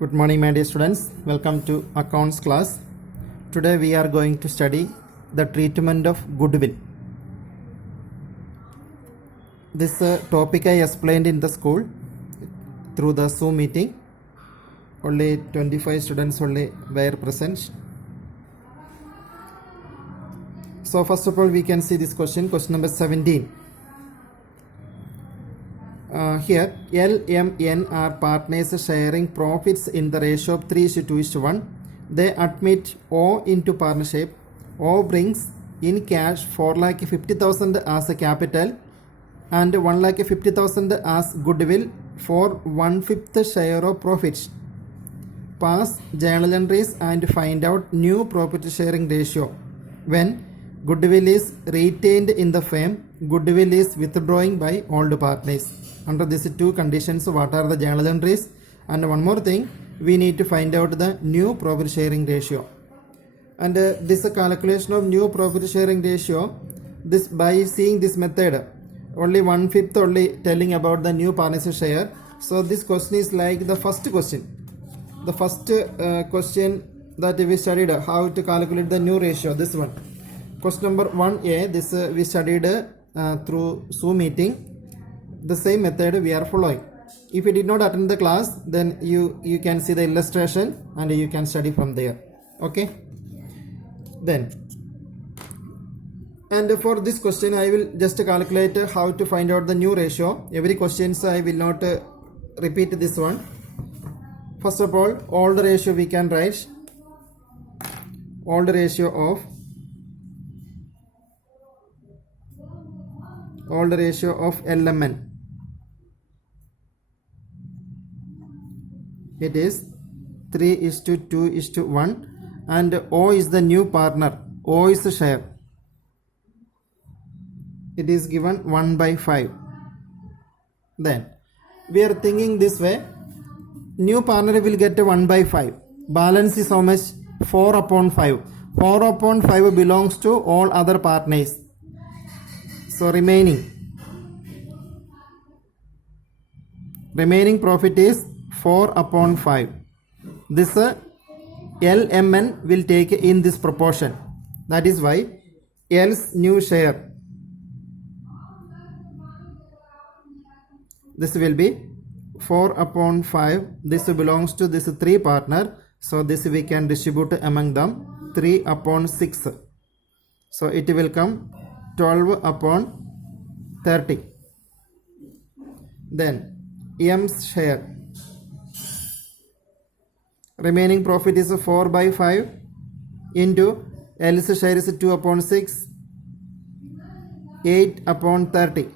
Good morning, my dear students. Welcome to accounts class. Today we are going to study the treatment of goodwill. This topic I explained in the school through the Zoom meeting. Only 25 students only were present. So first of all, we can see this question number 17. Here L, M, N are partners sharing profits in the ratio of 3:2:1. They admit O into partnership. O brings in cash 4,50,000 as a capital and 1,50,000 as goodwill for 1/5 share of profits. Pass journal entries and find out new profit sharing ratio. When goodwill is retained in the firm, goodwill is withdrawing by all the partners. Under these two conditions, what are the journal entries? And one more thing, we need to find out the new profit sharing ratio. And this calculation of new profit sharing ratio, this by seeing this method, only 1/5 only telling about the new partnership share. So this question is like the first question. The first question that we studied, how to calculate the new ratio, this one. Question number 1A, this we studied through Zoom meeting. The same method we are following. If you did not attend the class, then you can see the illustration and you can study from there. Okay. Then, and for this question I will just calculate how to find out the new ratio. Every questions I will not repeat this one. First of all the ratio we can write. All the ratio of LMN. It is 3:2:1 and O is the new partner. O is the share. It is given 1/5. Then we are thinking this way. New partner will get 1/5. Balance is how much? 4/5. 4/5 belongs to all other partners. So remaining profit is 4/5. This LMN will take in this proportion. That is why L's new share, this will be 4/5. This belongs to this 3 partner. So this we can distribute among them 3/6. So it will come 12/30. Then M's share, remaining profit is 4/5 into L's share is 2/6, 8/30.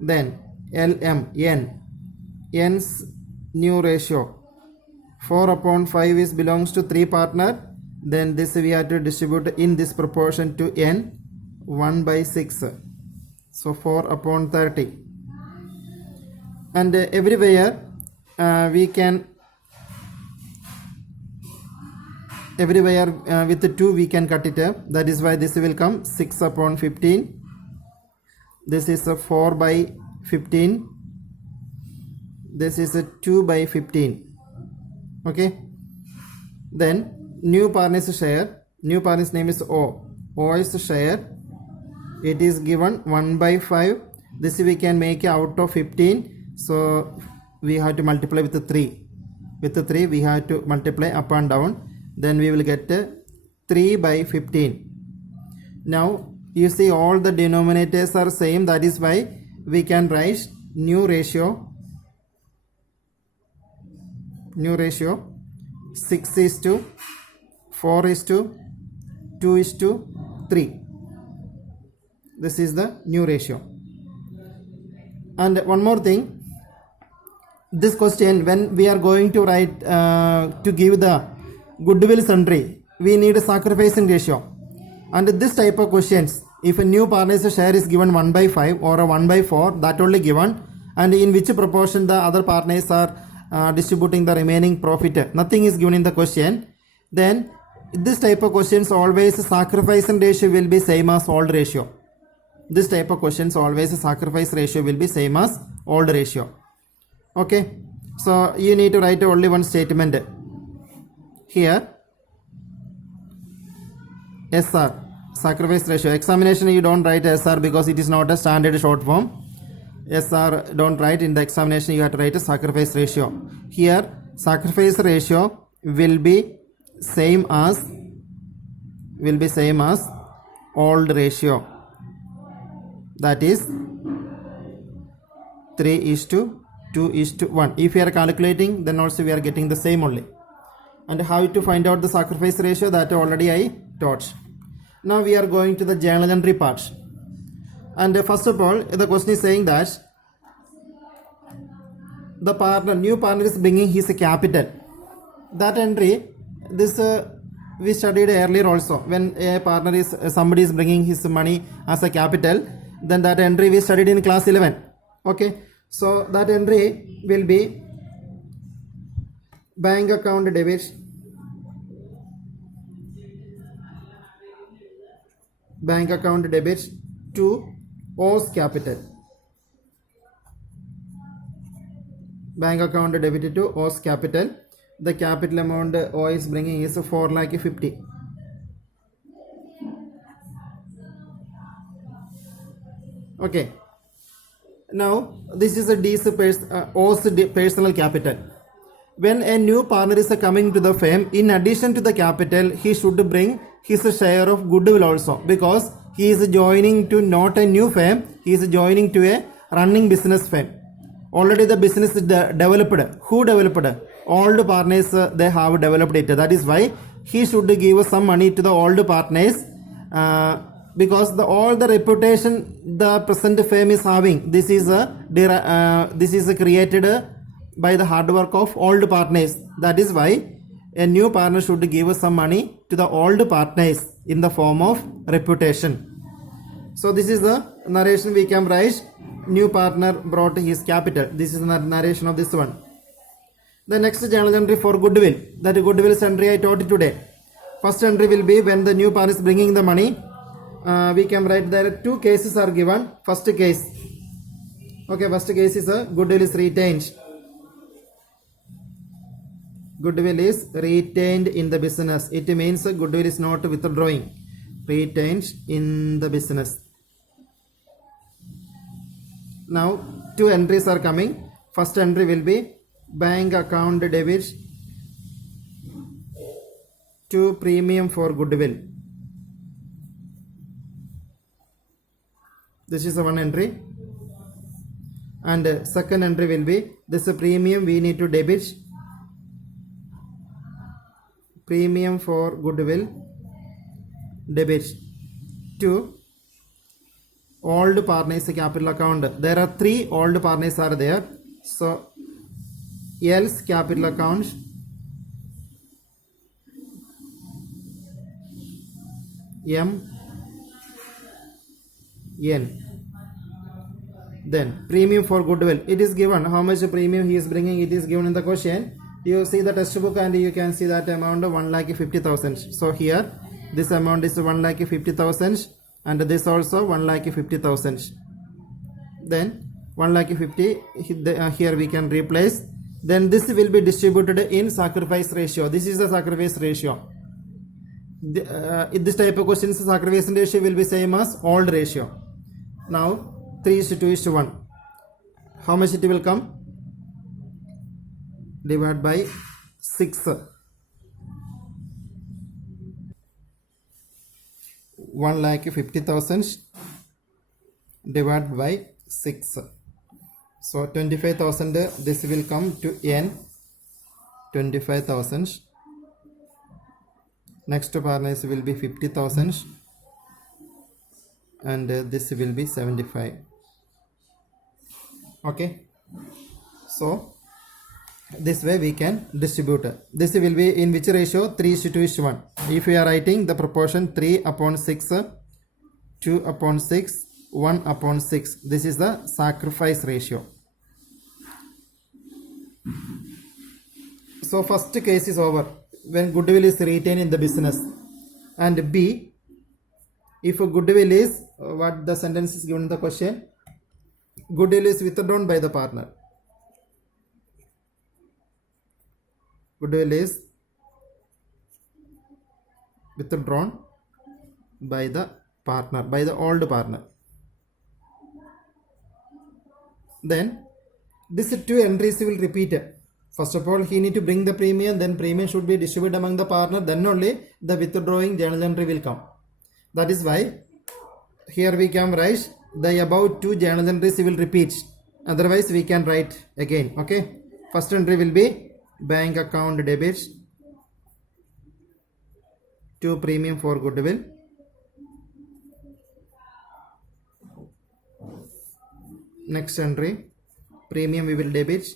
Then LM, N's new ratio, 4/5 is belongs to 3 partner. Then this we have to distribute in this proportion to N, 1/6. So 4/30. And everywhere we can with the 2 we can cut it up. That is why this will come 6/15. This is a 4/15. This is a 2/15. Okay. Then new partner's share, new partner's name is O. O is the share. It is given 1/5. This we can make out of 15. So we have to multiply with the 3. With the 3 we have to multiply up and down. Then we will get 3/15. Now you see all the denominators are same. That is why we can write new ratio 6:4:2:3. This is the new ratio. And one more thing, this question, when we are going to write to give the goodwill entry, we need a sacrificing ratio. And this type of questions, if a new partner's share is given 1/5 or a 1/4, that only given, and in which proportion the other partners are distributing the remaining profit, nothing is given in the question, then this type of questions always sacrificing ratio will be same as old ratio. This type of questions always sacrifice ratio will be same as old ratio. Okay. So you need to write only one statement here. SR, sacrifice ratio. Examination you don't write SR because it is not a standard short form. SR don't write in the examination, you have to write a sacrifice ratio. Here sacrifice ratio will be same as old ratio, that is 3:2:1. If we are calculating, then also we are getting the same only. And how to find out the sacrifice ratio, that already I taught. Now we are going to the journal entry part. And first of all, the question is saying that the new partner is bringing his capital. That entry, this we studied earlier also. When a partner is, somebody is bringing his money as a capital, then that entry we studied in class 11. Okay, so that entry will be bank account debit, to O's capital. Bank account debited to O's capital. The capital amount O is bringing is 4,50,000. Okay. Now this is O's personal capital. When a new partner is coming to the firm, in addition to the capital, he should bring his share of goodwill also, because he is joining to not a new firm, he is joining to a running business firm. Already the business is developed. Who developed? Old partners, they have developed it. That is why he should give some money to the old partners, because all the reputation the present firm is having, this is created by the hard work of old partners. That is why a new partner should give some money to the old partners in the form of reputation. So this is the narration we can write. New partner brought his capital. This is the narration of this one. The next journal entry for goodwill. That goodwill entry I taught today. First entry will be when the new partner is bringing the money. We can write there two cases are given. First case. Okay, first case is goodwill is retained. Goodwill is retained in the business. It means goodwill is not withdrawing. Retained in the business. Now two entries are coming. First entry will be bank account debit to premium for goodwill. This is the one entry. And second entry will be this premium we need to debit. Premium for goodwill debit to old partners capital account. There are three old partners are there. So L's capital account, M, N. Then premium for goodwill. It is given how much premium he is bringing. It is given in the question. You see the textbook and you can see that amount of 1,50,000. So here this amount is 1,50,000 and this also 1,50,000. Then 1,50,000 here we can replace. Then this will be distributed in sacrifice ratio. This is the sacrifice ratio. In this type of questions, sacrifice ratio will be same as old ratio. Now 3:2:1. How much it will come? Divide by 6. 1,50,000 divided by 6. So 25,000. This will come to N. 25,000. Next partners will be 50,000 and this will be 75. Okay. So this way we can distribute. This will be in which ratio? 3:1. If we are writing the proportion 3/6, 2/6, 1/6. This is the sacrifice ratio. So first case is over when goodwill is retained in the business. And B, if goodwill is, what the sentence is given in the question, goodwill is withdrawn by the partner. goodwill is withdrawn by the partner, by the old partner. Then these two entries will repeat. First of all, he need to bring the premium, then premium should be distributed among the partner, then only the withdrawing journal entry will come. That is why here we can write the above two journal entries will repeat. Otherwise we can write again. Okay, first entry will be bank account debits to premium for goodwill. Next entry, premium we will debit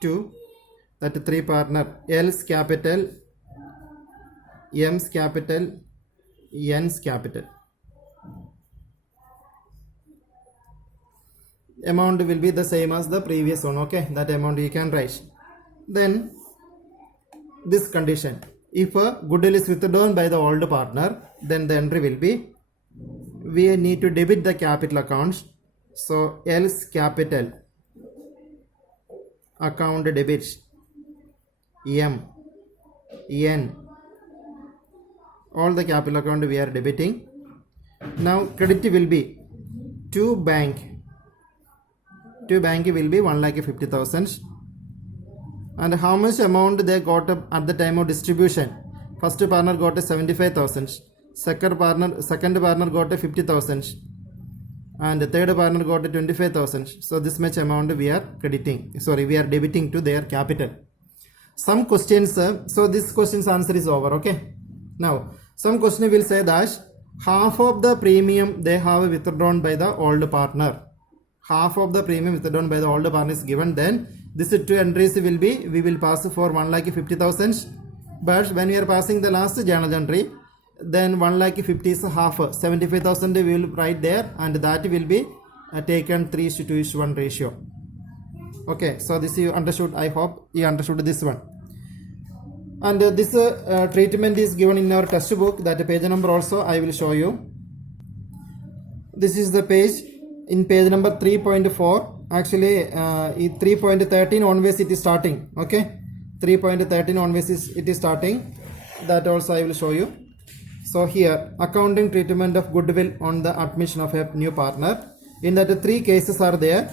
to that three partner, L's capital, M's capital, N's capital. Amount will be the same as the previous one. Okay, that amount you can write. Then this condition, if a goodwill is withdrawn by the old partner, then the entry will be, we need to debit the capital accounts. So L's capital account debits M, N, all the capital account we are debiting. Now credit will be to bank will be 1,50,000. And how much amount they got at the time of distribution? First partner got 75,000, second partner got 50,000, and the third partner got 25,000. So this much amount we are debiting to their capital. Some questions, so this question's answer is over. Okay, now some question will say that half of the premium they have withdrawn by the old partner. Half of the premium withdrawn by the old partner is given. Then this two entries will be, we will pass for 1,50,000. But when we are passing the last journal entry, then 1,50,000 is half, 75,000 we will write there, and that will be taken 3:2:1 ratio. Okay, so this you understood. I hope you understood this one. And this treatment is given in our textbook. That page number also I will show you. This is the page. In page number 3.4, actually 3.13 onwards it is starting. Okay, 3.13 onwards it is starting. That also I will show you. So here, accounting treatment of goodwill on the admission of a new partner. In that three cases are there.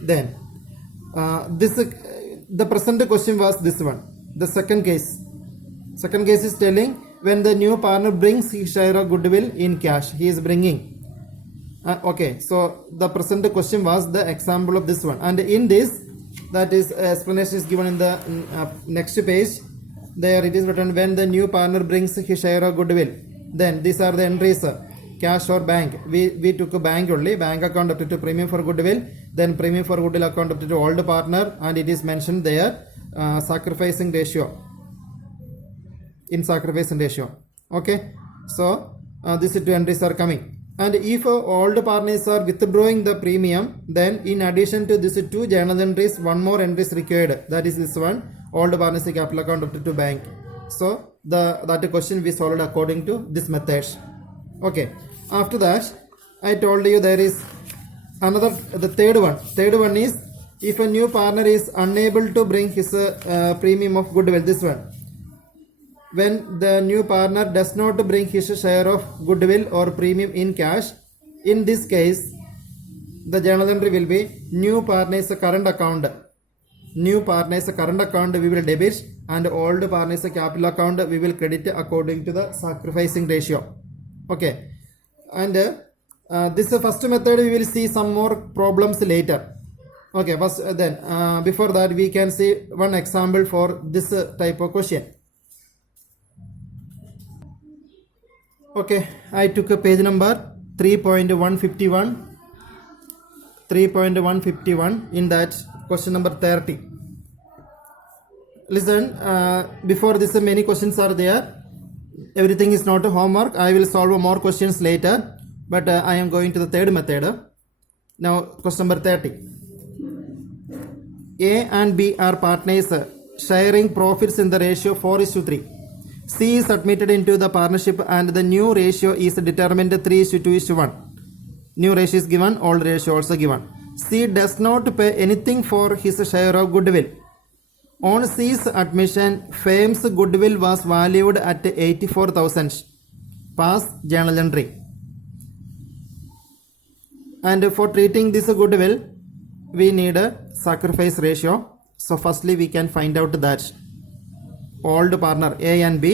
Then the present question was this one. The second case is telling when the new partner brings his share of goodwill in cash, he is bringing. Okay, so the present question was the example of this one, and in this, that is explanation is given in the next page. There it is written, when the new partner brings his share of goodwill, then these are the entries, cash or bank. We took a bank only, bank account up to premium for goodwill, then premium for goodwill account up to old partner, and it is mentioned there sacrificing ratio. In sacrificing ratio. Okay, so these two entries are coming. And if old partners are withdrawing the premium, then in addition to these two journal entries, one more entry is required. That is this one, old partners capital account up to bank. So that question we solved according to this methods. Okay, after that I told you there is another, the third one is, if a new partner is unable to bring his premium of goodwill, this one. When the new partner does not bring his share of goodwill or premium in cash, in this case, the journal entry will be new partner's current account. New partner's current account we will debit, and old partner's capital account we will credit according to the sacrificing ratio. Okay, and this first method we will see some more problems later. Okay, first then before that we can see one example for this type of question. Okay, I took a page number 3.151 in that question number 30. Listen, before this many questions are there. Everything is not a homework. I will solve more questions later, but I am going to the third method. Now question number 30. A and B are partners sharing profits in the ratio 4:3. C is admitted into the partnership and the new ratio is determined 3:2:1. New ratio is given, old ratio also given. C does not pay anything for his share of goodwill. On C's admission, firm's goodwill was valued at 84,000. Pass journal entry. And for treating this goodwill, we need a sacrifice ratio. So firstly, we can find out that old partner A and B,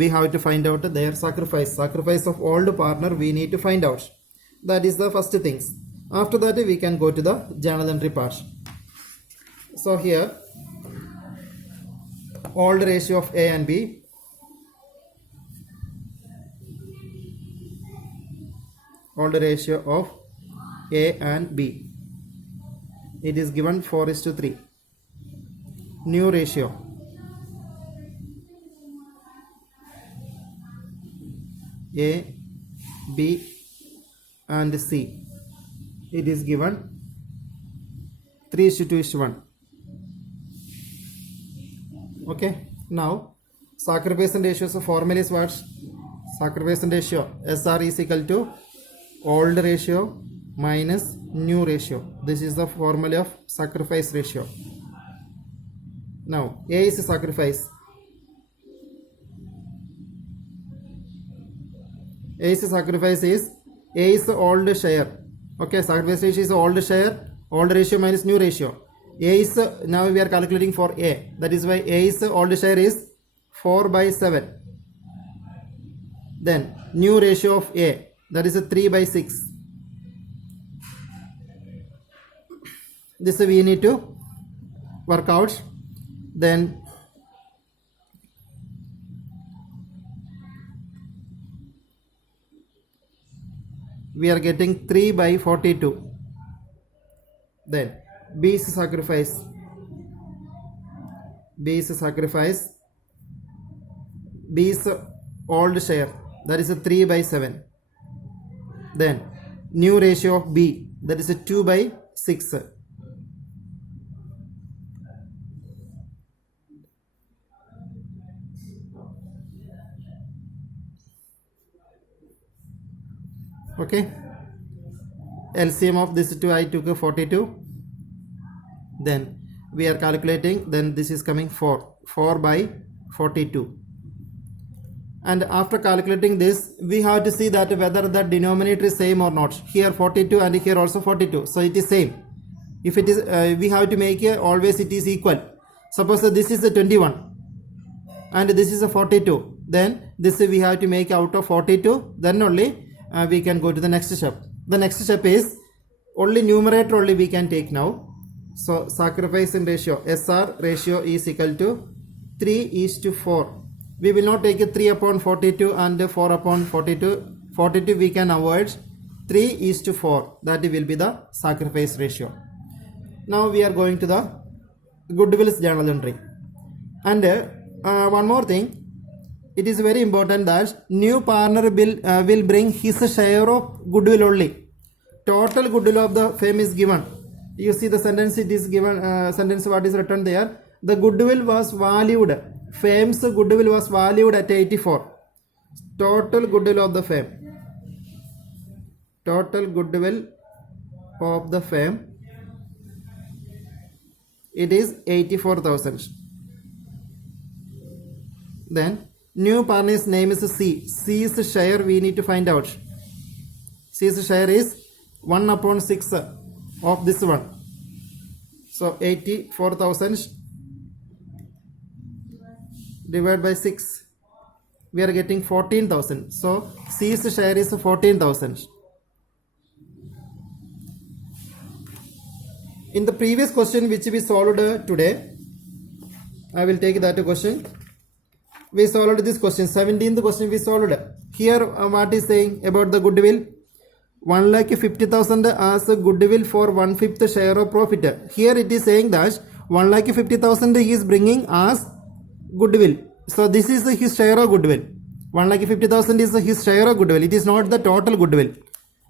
we have to find out their sacrifice. Sacrifice of old partner we need to find out. That is the first things. After that, we can go to the journal entry part. So here, old ratio of A and B. Old ratio of A and B. It is given 4:3. New ratio. A, B and C. It is given 3:2:1. Okay. Now sacrifice ratios of formula is what? Sacrifice ratio SR is equal to old ratio minus new ratio. This is the formula of sacrifice ratio. Now A is sacrifice. A is sacrifice is A is the old share. Okay, sacrifice ratio is old share, old ratio minus new ratio. A is now we are calculating for A. That is why A is old share is 4/7. Then new ratio of A, that is a 3/6. This we need to work out. Then we are getting 3/42. Then B is sacrifice. B is sacrifice. B is old share, that is a 3/7. Then new ratio of B, that is a 2/6. Okay, LCM of this two I took a 42. Then we are calculating, then this is coming 4/42. And after calculating this, we have to see that whether the denominator is same or not. Here 42 and here also 42, so it is same. If it is we have to make always it is equal. Suppose this is a 21 and this is a 42, then this we have to make out of 42, then only we can go to the next step. The next step is only numerator only we can take now. So sacrifice in ratio SR ratio is equal to 3:4. We will not take 3/42 and 4/42. 42 we can avoid. 3:4, that will be the sacrifice ratio. Now we are going to the goodwill's journal entry. And one more thing, it is very important that new partner will bring his share of goodwill only. Total goodwill of the firm is given. You see the sentence, it is given, sentence what is written there. The goodwill was valued, firm's goodwill was valued at 84. Total goodwill of the firm. Total goodwill of the firm, it is 84,000. Then new partner's name is C. C's share we need to find out. C's share is 1/6 of this one. So 84,000 divided by 6, we are getting 14,000. So C's share is 14,000. In the previous question which we solved today, I will take that question. We solved this question, 17th question we solved. Here what is saying about the goodwill? 1,50,000 as a goodwill for 1/5 share of profit. Here it is saying that 1,50,000 he is bringing as goodwill. So this is his share of goodwill. 1,50,000 is his share of goodwill. It is not the total goodwill.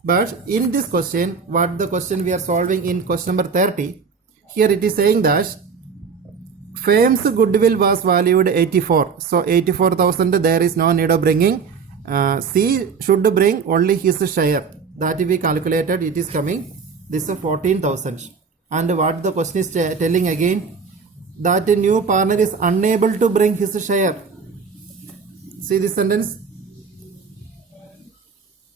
But in this question, what the question we are solving in question number 30, here it is saying that Firm's goodwill was valued 84. So 84,000, there is no need of bringing. C should bring only his share. That we calculated, it is coming. This is 14,000. And what the question is telling again? That a new partner is unable to bring his share. See this sentence?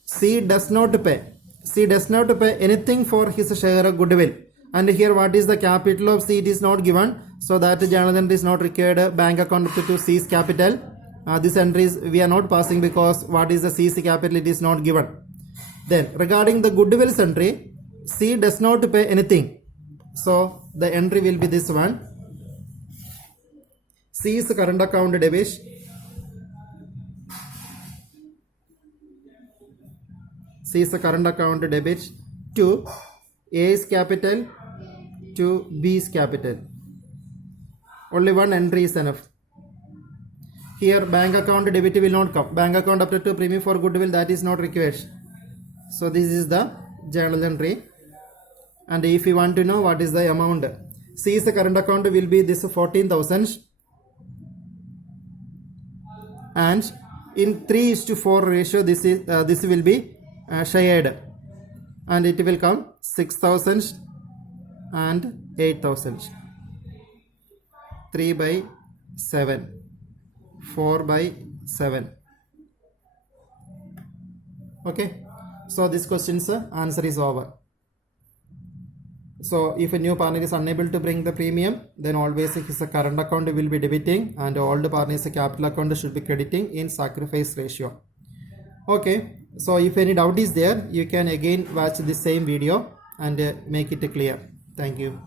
C does not pay. C does not pay anything for his share of goodwill. And here what is the capital of C? It is not given. So that journal entry is not required. Bank account to C's capital. This entry is we are not passing because what is the C's capital? It is not given. Then regarding the goodwill entry, C does not pay anything. So the entry will be this one. C's current account debit. C's current account debit to A's capital to B's capital. Only one entry is enough. Here bank account debit will not come. Bank account up to premium for goodwill, that is not required. So this is the journal entry. And if you want to know what is the amount, C's current account will be this 14,000. And in 3:4 ratio, this will be shared. And it will come 6,000 and 8,000. 3/7. 4/7. Okay. So this question's answer is over. So if a new partner is unable to bring the premium, then always his current account will be debiting and old partner's capital account should be crediting in sacrifice ratio. Okay. So if any doubt is there, you can again watch the same video and make it clear. Thank you.